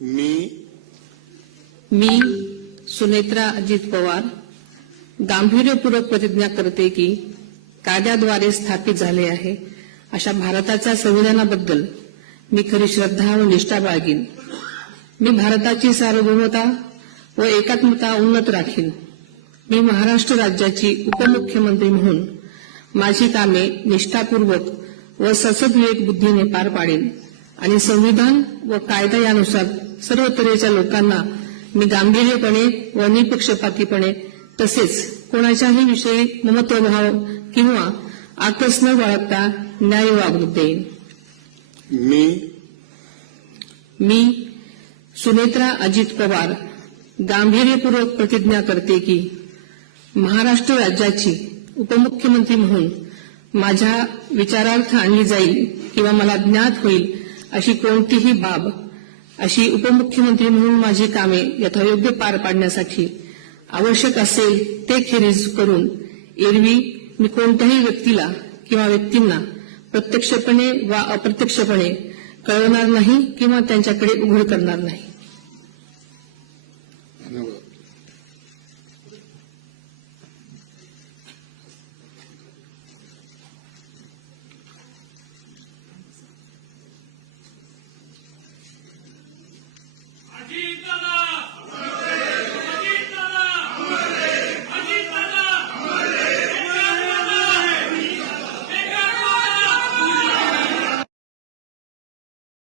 मी सुनेत्रा अजित पवार गांभीर्यपूर्वक प्रतिज्ञा करते की कायद्याद्वारे स्थापित झाले आहे अशा भारताच्या संविधानाबद्दल मी खरी श्रद्धा व निष्ठा बाळगीन। मी भारताची सार्वभौमता व एकात्मता उन्नत राखीन। मी महाराष्ट्र राज्याची उपमुख्यमंत्री म्हणून माझी कामे निष्ठापूर्वक व ससद्विवेक बुद्धीने पार पाडेन आणि संविधान व कायदा यानुसार सर्व तऱ्हेच्या लोकांना मी गांभीर्यपणे व निपक्षपातीपणे तसेच कोणाच्याही विषयी ममत्वभाव किंवा आकस न बाळगता न्याय वागणूक देईन। मी सुनेत्रा अजित पवार गांभीर्यपूर्वक प्रतिज्ञा करते की महाराष्ट्र राज्याची उपमुख्यमंत्री म्हणून माझ्या विचारार्थ आणली जाईल किंवा मला ज्ञात होईल अशी कोणतीही बाब अशी उपमुख्यमंत्री म्हणून माझी कामे यथायोग्य पार पाडण्यासाठी आवश्यक असेल ते खेरीज करून एरवी मी कोणत्याही व्यक्तीला किंवा व्यक्तींना प्रत्यक्षपणे वा अप्रत्यक्षपणे कळवणार नाही किंवा त्यांच्याकडे उघड करणार नाही।